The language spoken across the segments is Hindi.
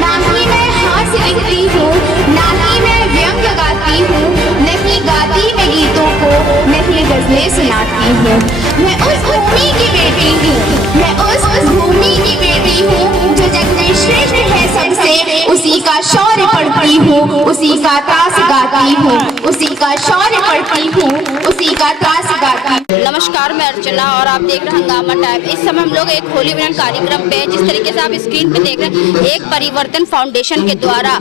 ना ही मैं हास्य लिखती हूँ, ना ही मैं व्यंग गाती हूँ, नहीं गाती मैं गीतों को, नहीं गजलें सुनाती हूँ। मैं उस भूमि की बेटी हूँ, मैं उस भूमि की बेटी हूँ जो जग में श्रेष्ठ है सबसे, उसी का शौर्य पढ़ती हूँ, उसी का त्रास गाती हूँ, उसी का शौर्य पढ़ती हूँ, उसी का त्रास गाती हूँ। नमस्कार, मैं अर्चना और आप देख रहे हैं हंगामा टाइम। इस समय हम लोग एक होली मिलन कार्यक्रम पे, जिस तरीके से आप स्क्रीन पे देख रहे हैं, एक परिवर्तन फाउंडेशन के द्वारा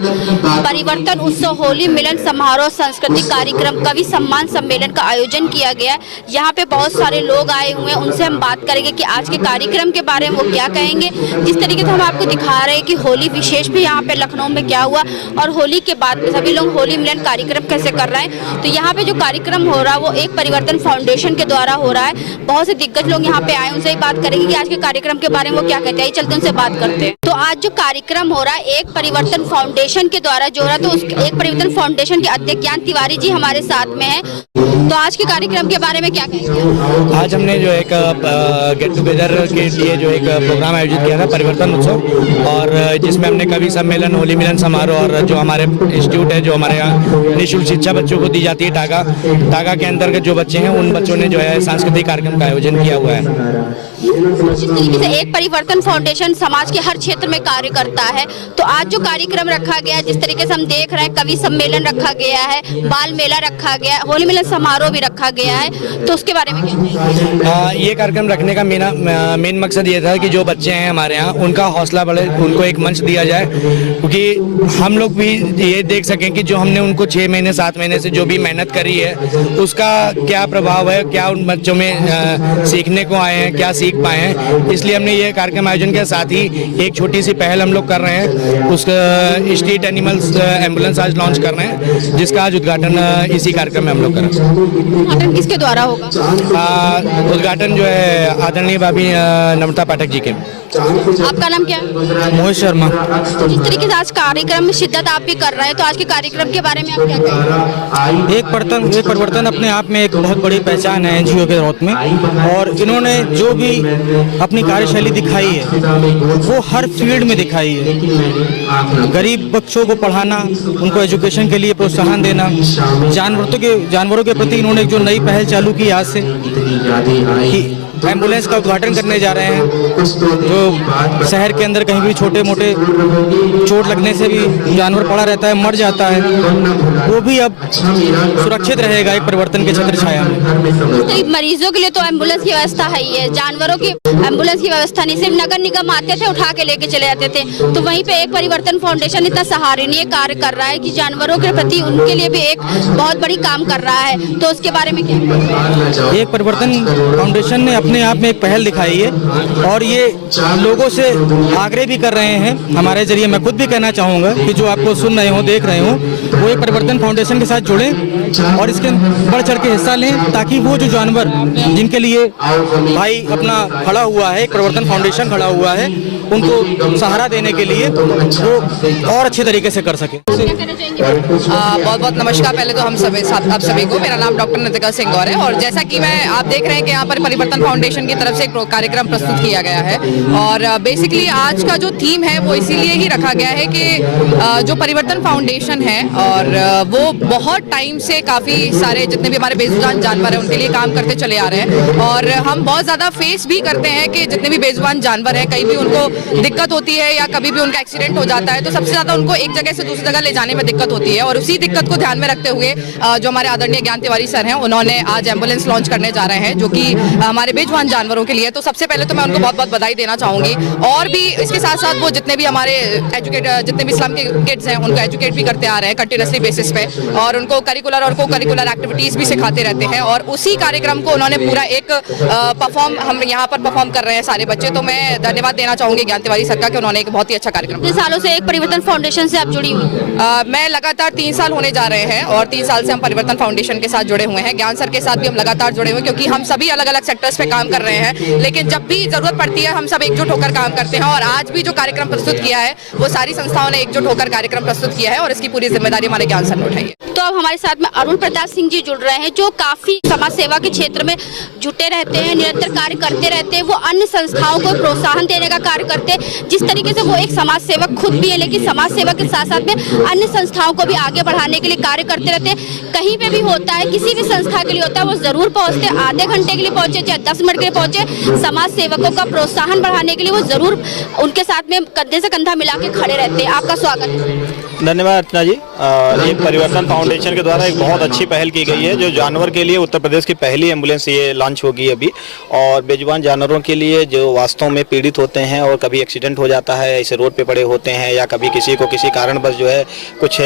परिवर्तन उत्सव होली मिलन समारोह सांस्कृतिक कार्यक्रम कवि सम्मान सम्मेलन का आयोजन किया गया है। यहाँ पे बहुत सारे लोग आए हुए हैं, उनसे हम बात करेंगे कि आज के कार्यक्रम के बारे में वो क्या कहेंगे। जिस तरीके से हम आपको दिखा रहे हैं कि होली विशेष भी यहाँ पे लखनऊ में क्या हुआ और होली के बाद में सभी लोग होली मिलन कार्यक्रम कैसे कर रहे हैं। तो यहाँ पे जो कार्यक्रम हो रहा है वो एक परिवर्तन फाउंडेशन के द्वारा हो रहा है। बहुत से दिग्गज लोग यहाँ पे आए, उनसे ही बात करेंगे कि आज के कार्यक्रम के बारे में वो क्या कहते हैं। चलते उनसे बात करते हैं। तो आज जो कार्यक्रम हो रहा है एक परिवर्तन फाउंडेशन के द्वारा जो हो रहा है, तो उस एक परिवर्तन फाउंडेशन के अध्यक्ष ज्ञान तिवारी जी हमारे साथ में है। तो आज के कार्यक्रम के बारे में क्या कहेंगे? आज हमने जो एक गेट टुगेदर के लिए जो एक प्रोग्राम आयोजित किया था परिवर्तन उत्सव, और जिसमें हमने कवि सम्मेलन, होली मिलन समारोह और जो हमारे इंस्टीट्यूट है, जो हमारे यहाँ निःशुल्क शिक्षा बच्चों को दी जाती है टागा के अंतर्गत जो बच्चे हैं उन बच्चों ने जो है सांस्कृतिक कार्यक्रम का आयोजन किया हुआ है। जिस तरीके से एक परिवर्तन फाउंडेशन समाज के हर क्षेत्र में कार्य करता है, तो आज जो कार्यक्रम रखा गया, जिस तरीके से हम देख रहे हैं कवि सम्मेलन रखा गया है, बाल मेला रखा गया है, होली मिलन समारोह भी रखा गया है, तो उसके बारे में क्या? ये कार्यक्रम रखने का मेन मकसद ये था कि जो बच्चे हैं हमारे यहाँ उनका हौसला बढ़े, उनको एक मंच दिया जाए, क्योंकि हम लोग भी ये देख सकें कि जो हमने उनको 6 महीने 7 महीने से जो भी मेहनत करी है उसका क्या प्रभाव है, क्या उन बच्चों में सीखने को आए हैं, क्या सीख पाए हैं। इसलिए हमने ये कार्यक्रम आयोजन के साथ ही एक छोटी सी पहल हम लोग कर रहे हैं, उसका स्ट्रीट एनिमल्स एम्बुलेंस आज लॉन्च कर रहे हैं, जिसका आज उद्घाटन इसी कार्यक्रम में हम लोग कर रहे हैं। उद्घाटन किसके द्वारा होगा? उद्घाटन जो है आदरणीय भाभी नम्रता पाठक जी के। आपका नाम क्या है? मोहित शर्मा। जिस तरीके से आज कार्यक्रम में शिद्दत आप भी कर रहे हैं, तो आज के कार्यक्रम के बारे में आप क्या कहेंगे? एक परिवर्तन अपने आप में एक बहुत बड़ी पहचान है एनजीओ के तौर में, और इन्होंने जो भी अपनी कार्यशैली दिखाई है वो हर फील्ड में दिखाई है। गरीब बच्चों को पढ़ाना, उनको एजुकेशन के लिए प्रोत्साहन देना, जानवरों के प्रति इन्होंने जो नई पहल चालू की आज से कि एम्बुलेंस का उद्घाटन करने जा रहे हैं, जो शहर के अंदर कहीं भी छोटे मोटे चोट लगने से भी जानवर पड़ा रहता है, मर जाता है, वो भी अब सुरक्षित रहेगा एक परिवर्तन के छत्र छाया में। मरीजों के लिए तो एम्बुलेंस की व्यवस्था है ही है, जानवरों की एम्बुलेंस की व्यवस्था नहीं, सिर्फ नगर निगम आते थे उठा के लेके चले जाते थे। तो वहीं पे एक परिवर्तन फाउंडेशन इतना सराहनीय कार्य कर रहा है कि जानवरों के प्रति उनके लिए भी एक बहुत बड़ी काम कर रहा है, तो उसके बारे में क्या? एक परिवर्तन फाउंडेशन ने अपने आप में एक पहल दिखाई है, और ये लोगों से आग्रह भी कर रहे हैं हमारे जरिए। मैं खुद भी कहना चाहूँगा कि जो आपको सुन रहे हो, देख रहे हो, वो एक परिवर्तन फाउंडेशन के साथ जुड़ें और इसके बढ़ चढ़ के हिस्सा लें, ताकि वो जो जानवर जिनके लिए भाई अपना खड़ा हुआ है, एक परिवर्तन फाउंडेशन खड़ा हुआ है, उनको सहारा देने के लिए वो और अच्छे तरीके से कर सके। बहुत बहुत नमस्कार। पहले तो हम आप सभी को, मेरा नाम डॉक्टर नितिका सिंह गौर है, और जैसा कि आप देख रहे हैं कि यहाँ पर परिवर्तन फाउंडेशन की तरफ से एक कार्यक्रम प्रस्तुत किया गया है, और बेसिकली आज का जो थीम है वो इसीलिए ही रखा गया है कि जो परिवर्तन फाउंडेशन है और वो बहुत टाइम से काफ़ी सारे जितने भी हमारे बेजुबान जानवर हैं उनके लिए काम करते चले आ रहे हैं, और हम बहुत ज़्यादा फेस भी करते हैं कि जितने भी बेजुबान जानवर हैं कहीं भी उनको दिक्कत होती है या कभी भी उनका एक्सीडेंट हो जाता है, तो सबसे ज़्यादा उनको एक जगह से दूसरी जगह ले जाने में दिक्कत होती है। और उसी दिक्कत को ध्यान में रखते हुए जो हमारे आदरणीय ज्ञान तिवारी सर हैं, उन्होंने आज एम्बुलेंस लॉन्च करने जा रहे हैं जो कि हमारे बेजुबान जानवरों के लिए। तो सबसे पहले तो मैं उनको बहुत बहुत बधाई देना चाहूँगी, और भी इसके साथ साथ वो जितने भी हमारे जितने भी स्लम के किड्स हैं उनको एजुकेट भी करते आ रहे हैं कंटिन्यूसली बेसिस पे, और उनको करिकुलर और को करिकुलर एक्टिविटीज़ भी सिखाते रहते हैं, और उसी कार्यक्रम को उन्होंने पूरा एक हम यहाँ पर परफॉर्म कर रहे हैं सारे बच्चे। तो मैं धन्यवाद देना चाहूँगी ज्ञान तिवारी सर का कि उन्होंने एक बहुत ही अच्छा कार्यक्रम। 3 सालों से एक परिवर्तन फाउंडेशन से आप जुड़ी हुई? मैं लगातार 3 साल होने जा रहे हैं, और 3 साल से हम परिवर्तन फाउंडेशन के साथ जुड़े हुए हैं। ज्ञान सर के साथ भी हम लगातार जुड़े हुए हैं, क्योंकि हम सभी अलग अलग सेक्टर्स पे काम कर रहे हैं, लेकिन जब भी जरूरत पड़ती है हम सब एकजुट होकर काम करते हैं। और आज भी जो कार्यक्रम प्रस्तुत किया है वो सारी संस्थाओं ने एकजुट होकर कार्यक्रम प्रस्तुत किया है, और इसकी पूरी जिम्मेदारी हमारे ज्ञान सर ने उठाई है। तो अब हमारे साथ में अरुण प्रताप सिंह जी जुड़ रहे हैं, जो काफी समाज सेवा के क्षेत्र में जुटे रहते हैं, निरंतर कार्य करते रहते हैं। वो अन्य संस्थाओं को प्रोत्साहन देने का कार्य करते हैं। जिस तरीके से वो एक समाज सेवक खुद भी है, लेकिन समाज सेवा के साथ साथ में अन्य संस्थाओं को भी आगे बढ़ाने के लिए कार्य करते रहते हैं। कहीं पे भी होता है, किसी भी संस्था के लिए होता है, वो जरूर पहुंचते हैं। आधे घंटे के लिए पहुंचे, चाहे 10 मिनट के लिए पहुंचे, समाज सेवकों का प्रोत्साहन बढ़ाने के लिए वो जरूर उनके साथ में कंधे से कंधा मिला के खड़े रहते हैं। आपका स्वागत है। धन्यवाद अर्चना जी। ये परिवर्तन फाउंडेशन के द्वारा एक बहुत अच्छी पहल की गई है, जो जानवर के लिए उत्तर प्रदेश की पहली एम्बुलेंस ये लॉन्च होगी अभी। और बेजुबान जानवरों के लिए जो वास्तव में पीड़ित होते हैं और कभी एक्सीडेंट हो जाता है, ऐसे रोड पे पड़े होते हैं, या कभी किसी को किसी कारणवश जो है कुछ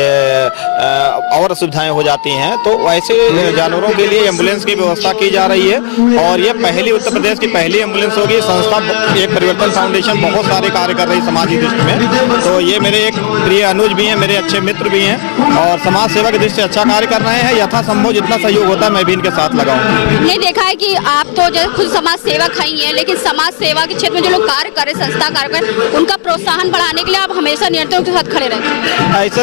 और असुविधाएं हो जाती हैं, तो ऐसे जानवरों के लिए एम्बुलेंस की व्यवस्था की जा रही है। और ये पहली उत्तर प्रदेश की पहली एम्बुलेंस होगी। संस्था एक परिवर्तन फाउंडेशन बहुत सारे कार्य कर रही है समाज की दृष्टि में। तो ये मेरे एक प्रिय अनुज भी हैं, मेरे अच्छे मित्र भी हैं और समाज सेवा की दृष्टि से अच्छा कार्य कर रहे हैं। यथासंभव जितना सहयोग होता है मैं भी इनके साथ लगाऊंगा। हमने देखा है कि आप तो जो खुद समाज सेवक ही हैं, लेकिन समाज सेवा के क्षेत्र में जो लोग कार्य कर रहे, संस्था कार्य कर, उनका प्रोत्साहन बढ़ाने के लिए आप हमेशा निरंतर उनके साथ खड़े रहते हैं। ऐसा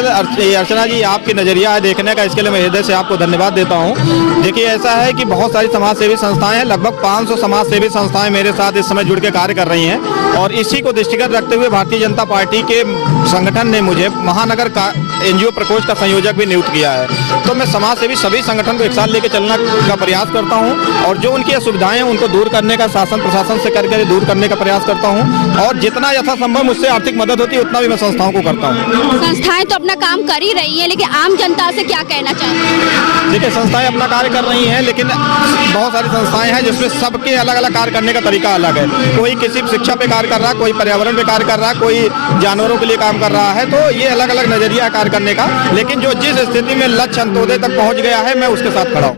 अर्चना जी, आपकी नजरिया है देखने का, इसके लिए मैं हृदय से आपको धन्यवाद देता हूँ। देखिए, ऐसा है कि बहुत सारी समाज सेवी संस्थाएं हैं, लगभग 500 समाज सेवी संस्थाएं मेरे साथ इस समय जुड़ के कार्य कर रही हैं। और इसी को दृष्टिगत रखते हुए भारतीय जनता पार्टी के संगठन ने मुझे महानगर का एनजीओ प्रकोष्ठ का संयोजक भी नियुक्त किया है। तो मैं समाज सेवी सभी संगठन को एक साथ लेकर चलने का प्रयास करता हूं और जो उनकी असुविधाएं हैं उनको दूर करने का शासन प्रशासन से करके दूर करने का प्रयास करता हूं। और जितना यथासंभव मुझसे आर्थिक मदद होती है उतना भी मैं संस्थाओं को करता हूं। संस्थाएं तो अपना काम कर ही रही हैं, लेकिन आम जनता से क्या कहना चाहेंगे? देखिए, संस्थाएं अपना कार्य कर रही हैं, लेकिन बहुत सारी संस्थाएं हैं जिसमें सबके अलग अलग कार्य करने का तरीका अलग है। कोई किसी शिक्षा पे कार्य कर रहा है, कोई पर्यावरण पे कार्य कर रहा है, कोई जानवरों के लिए काम कर रहा है। तो ये अलग अलग नजरिया है कार्य करने का, लेकिन जो जिस स्थिति में लक्ष्य अंत्योदय तक पहुंच गया है, मैं उसके साथ खड़ा हूँ।